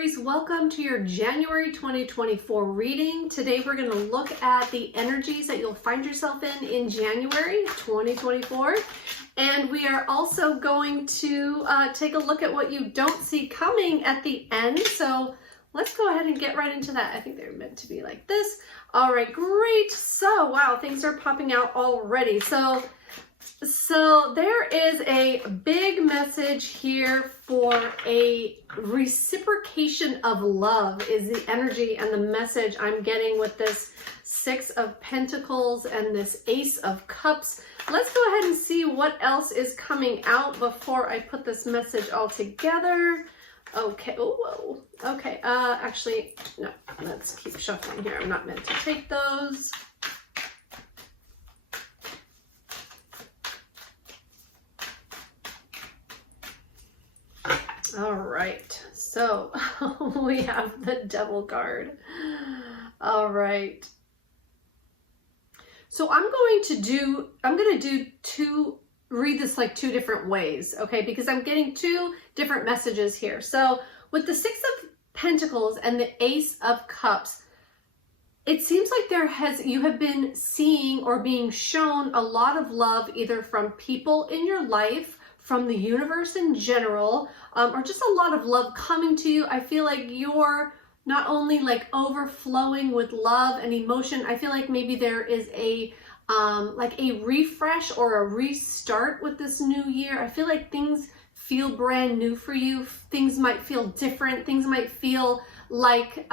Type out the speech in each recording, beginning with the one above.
Aries, welcome to your January 2024 reading. Today we're going to look at the energies that you'll find yourself in January 2024. And we are also going to take a look at what you don't see coming at the end. So let's go ahead and get right into that. I think they're meant to be like this. All right, great. So, wow, things are popping out already. So there is a big message here for a reciprocation of love is the energy and the message I'm getting with this Six of Pentacles and this Ace of Cups. Let's go ahead and see what else is coming out before I put this message all together. Okay, oh, whoa. Okay, actually, no, let's keep shuffling here. I'm not meant to take those. All right, so we have the Devil card. All right. So I'm going to read this like two different ways, okay? Because I'm getting two different messages here. So with the Six of Pentacles and the Ace of Cups, it seems like you have been seeing or being shown a lot of love either from people in your life, from the universe in general, or just a lot of love coming to you. I feel like you're not only like overflowing with love and emotion, I feel like maybe there is a like a refresh or a restart with this new year. I feel like things feel brand new for you. Things might feel different. Things might feel like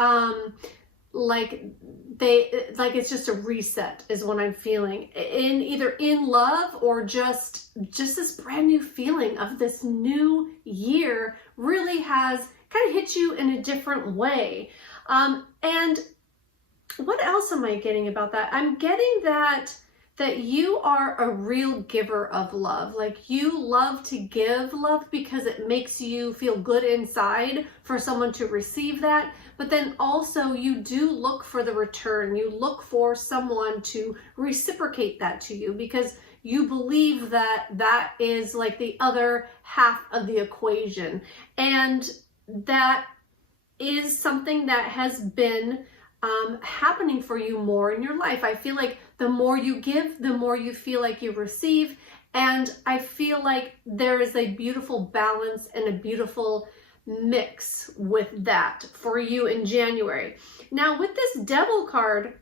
it's just a reset is what I'm feeling in either in love or just this brand new feeling of this new year really has kind of hit you in a different way. And what else am I getting about that? I'm getting that you are a real giver of love. Like you love to give love because it makes you feel good inside for someone to receive that. But then also you do look for the return. You look for someone to reciprocate that to you because you believe that that is like the other half of the equation. And that is something that has been happening for you more in your life. I feel like the more you give, the more you feel like you receive. And I feel like there is a beautiful balance and a beautiful mix with that for you in January. Now with this Devil card,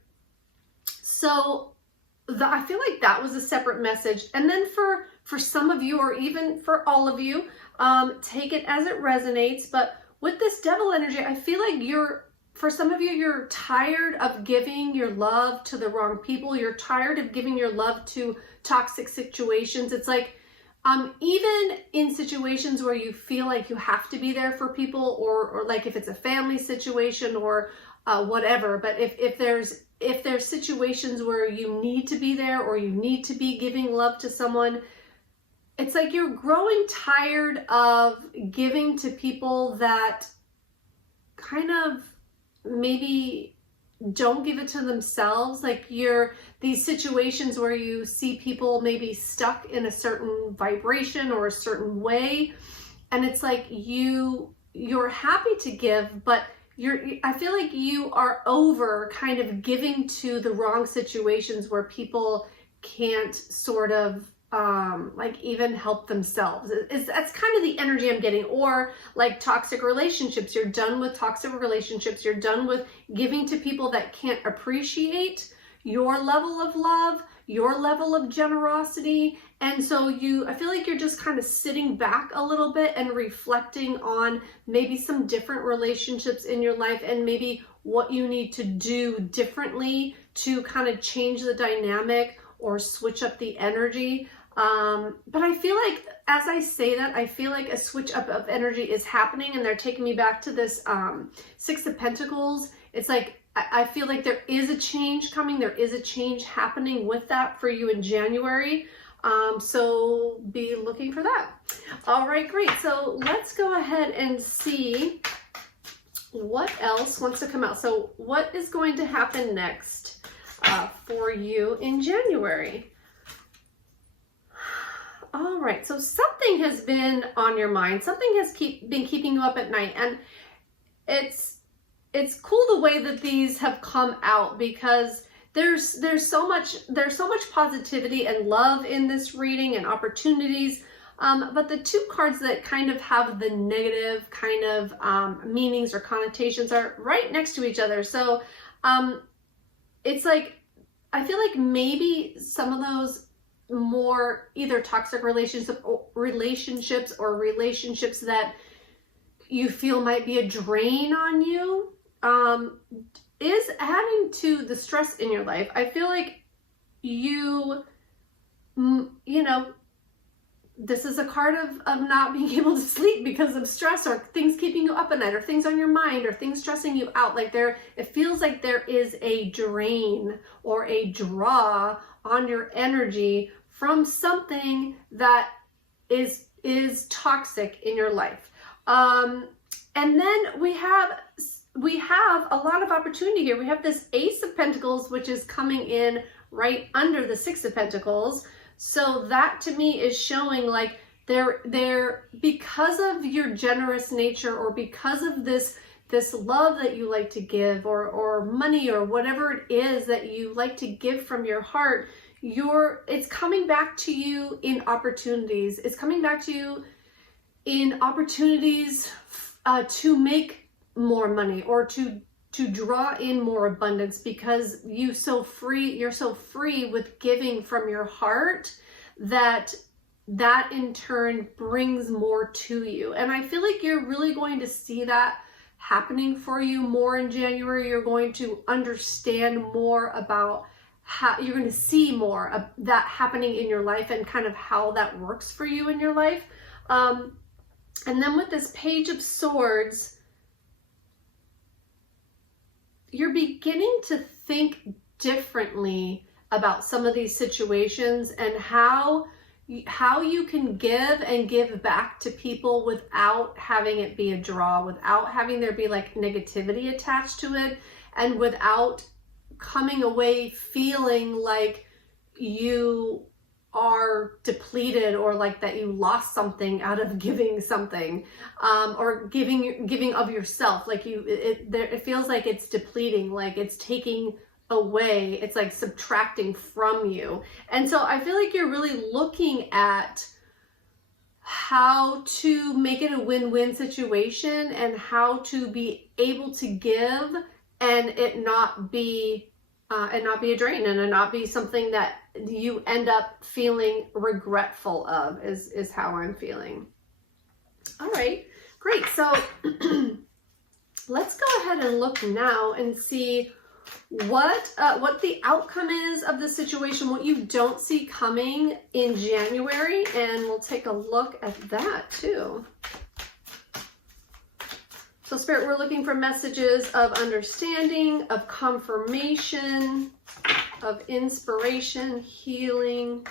so I feel like that was a separate message. And then for some of you, or even for all of you, take it as it resonates. But with this Devil energy, I feel like for some of you, you're tired of giving your love to the wrong people. You're tired of giving your love to toxic situations. It's like, even in situations where you feel like you have to be there for people, or like if it's a family situation or whatever, but if there's situations where you need to be there or you need to be giving love to someone, it's like you're growing tired of giving to people that kind of maybe don't give it to themselves. Like these situations where you see people maybe stuck in a certain vibration or a certain way, and it's like you're happy to give, but I feel like you are over kind of giving to the wrong situations where people can't sort of like even help themselves. That's kind of the energy I'm getting. Or like toxic relationships. You're done with toxic relationships. You're done with giving to people that can't appreciate your level of love, your level of generosity. And so I feel like you're just kind of sitting back a little bit and reflecting on maybe some different relationships in your life and maybe what you need to do differently to kind of change the dynamic or switch up the energy. But I feel like as I say that, I feel like a switch up of energy is happening, and they're taking me back to this Six of Pentacles. It's like, I feel like there is a change coming. There is a change happening with that for you in January. So be looking for that. All right, great. So let's go ahead and see what else wants to come out. So what is going to happen next for you in January? All right, so something has been on your mind. Something has been keeping you up at night. And it's cool the way that these have come out, because there's so much positivity and love in this reading and opportunities. But the two cards that kind of have the negative kind of meanings or connotations are right next to each other. So it's like, I feel like maybe some of those more either toxic relationships or relationships that you feel might be a drain on you is adding to the stress in your life. I feel like you know, this is a card of not being able to sleep because of stress, or things keeping you up at night, or things on your mind, or things stressing you out. Like it feels like there is a drain or a draw on your energy from something that is toxic in your life. And then we have a lot of opportunity here. We have this Ace of Pentacles, which is coming in right under the Six of Pentacles. So that to me is showing like they're because of your generous nature, or because of this love that you like to give, or money, or whatever it is that you like to give from your heart, it's coming back to you in opportunities. It's coming back to you in opportunities to make more money, or to draw in more abundance, because you're so free with giving from your heart that in turn brings more to you. And I feel like you're really going to see that happening for you more in January. You're going to understand more about how you're going to see more of that happening in your life, and kind of how that works for you in your life. And then with this Page of Swords, you're beginning to think differently about some of these situations, and how you can give and give back to people without having it be a draw, without having there be like negativity attached to it, and without coming away feeling like you are depleted, or like that you lost something out of giving something, or giving of yourself. Like it feels like it's depleting, like it's taking away, it's like subtracting from you. And so I feel like you're really looking at how to make it a win-win situation, and how to be able to give and it not be a drain, and it not be something that you end up feeling regretful of, is how I'm feeling. All right, great. So let's go ahead and look now and see what the outcome is of the situation, what you don't see coming in January, and we'll take a look at that too. So Spirit, we're looking for messages of understanding, of confirmation, of inspiration, healing.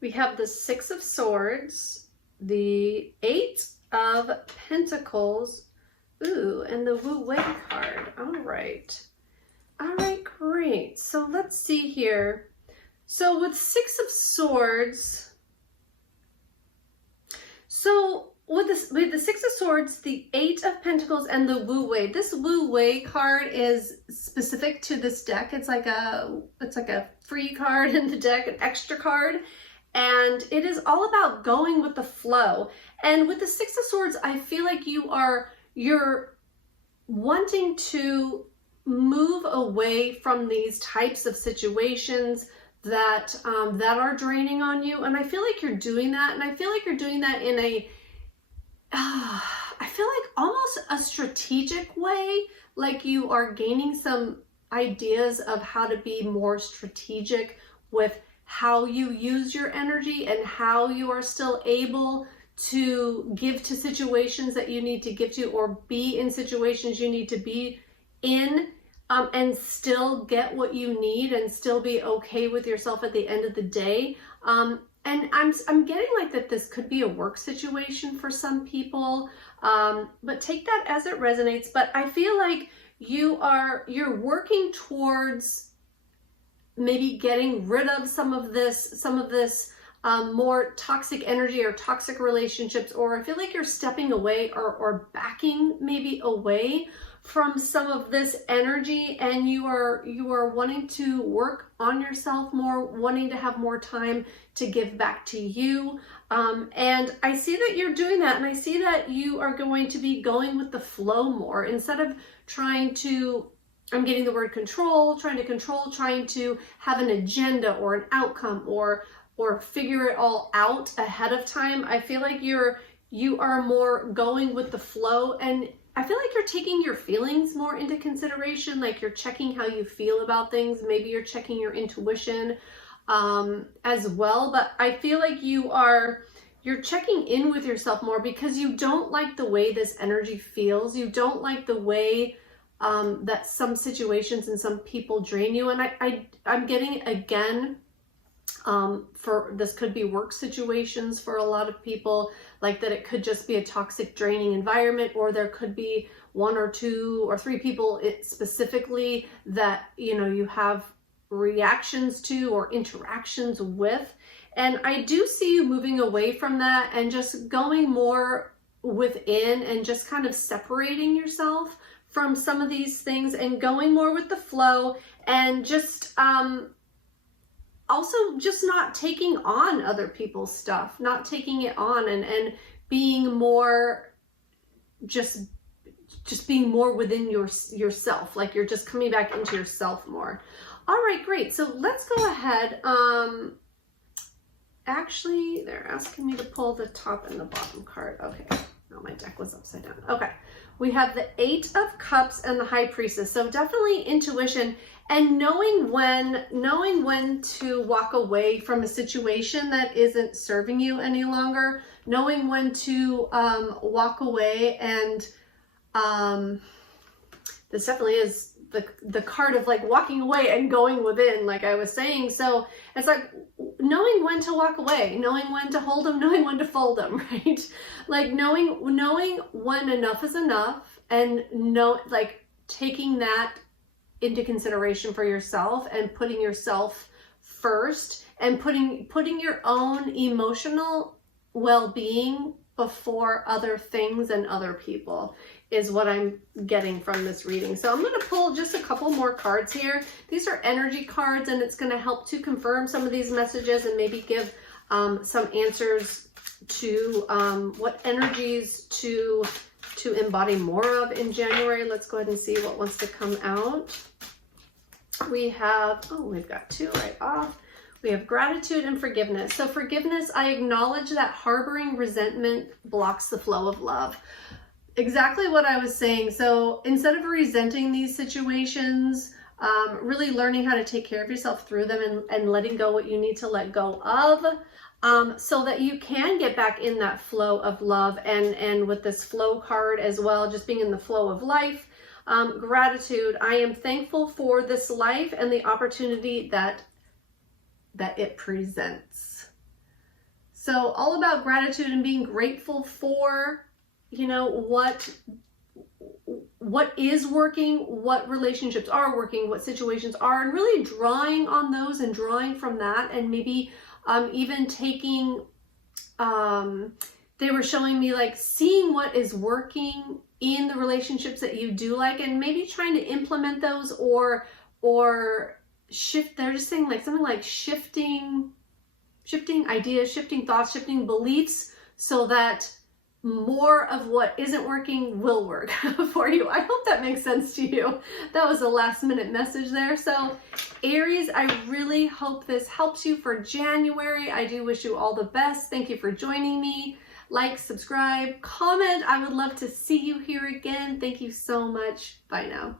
We have the Six of Swords, the Eight of Pentacles, ooh, and the Wu Wei card. All right, great. So let's see here. So with Six of Swords, with the Six of Swords, the Eight of Pentacles, and the Wu Wei. This Wu Wei card is specific to this deck. It's like a free card in the deck, an extra card. And it is all about going with the flow. And with the Six of Swords, I feel like you're wanting to move away from these types of situations that are draining on you. And I feel like you're doing that. And I feel like you're doing that in I feel like almost a strategic way. Like you are gaining some ideas of how to be more strategic with how you use your energy, and how you are still able to give to situations that you need to give to, or be in situations you need to be in and still get what you need and still be okay with yourself at the end of the day. And I'm getting like that this could be a work situation for some people, but take that as it resonates. But I feel like you're working towards maybe getting rid of some of this more toxic energy or toxic relationships, or I feel like you're stepping away or backing maybe away from some of this energy, and you are wanting to work on yourself more, wanting to have more time to give back to you. And I see that you're doing that, and I see that you are going to be going with the flow more instead of trying to, I'm getting the word control, trying to have an agenda or an outcome or figure it all out ahead of time. I feel like you are more going with the flow, and I feel like you're taking your feelings more into consideration, like you're checking how you feel about things. Maybe you're checking your intuition as well, but I feel like you're checking in with yourself more because you don't like the way this energy feels. You don't like the way that some situations and some people drain you. And I'm getting, again, for this could be work situations for a lot of people, like that it could just be a toxic, draining environment, or there could be 1 or 2 or 3 people specifically that you have reactions to or interactions with. And I do see you moving away from that and just going more within and just kind of separating yourself from some of these things and going more with the flow, and just also just not taking on other people's stuff, not taking it on, and being more just being more within yourself, like you're just coming back into yourself more. All right, great. So let's go ahead. Actually, they're asking me to pull the top and the bottom card. Okay. No, my deck was upside down. Okay. We have the 8 of Cups and the High Priestess. So definitely intuition and knowing when to walk away from a situation that isn't serving you any longer, knowing when to walk away. And this definitely is the card of like walking away and going within, like I was saying. So it's like knowing when to walk away, knowing when to hold them, knowing when to fold them, right? Like knowing when enough is enough, and like taking that into consideration for yourself and putting yourself first, and putting your own emotional well-being before other things and other people is what I'm getting from this reading. So I'm going to pull just a couple more cards here. These are energy cards, and it's going to help to confirm some of these messages and maybe give some answers to what energies to embody more of in January. Let's go ahead and see what wants to come out. We've got 2 right off. We have gratitude and forgiveness. So forgiveness, I acknowledge that harboring resentment blocks the flow of love. Exactly what I was saying. So instead of resenting these situations, really learning how to take care of yourself through them and letting go what you need to let go of, so that you can get back in that flow of love. And with this flow card as well, just being in the flow of life. Gratitude. I am thankful for this life and the opportunity that it presents. So all about gratitude and being grateful for what is working, what relationships are working, what situations are, and really drawing on those and drawing from that. And maybe even taking, they were showing me like seeing what is working in the relationships that you do like, and maybe trying to implement those or shift. They're just saying like something like shifting ideas, shifting thoughts, shifting beliefs, so that more of what isn't working will work for you. I hope that makes sense to you. That was a last minute message there. So Aries, I really hope this helps you for January. I do wish you all the best. Thank you for joining me. Like, subscribe, comment. I would love to see you here again. Thank you so much. Bye now.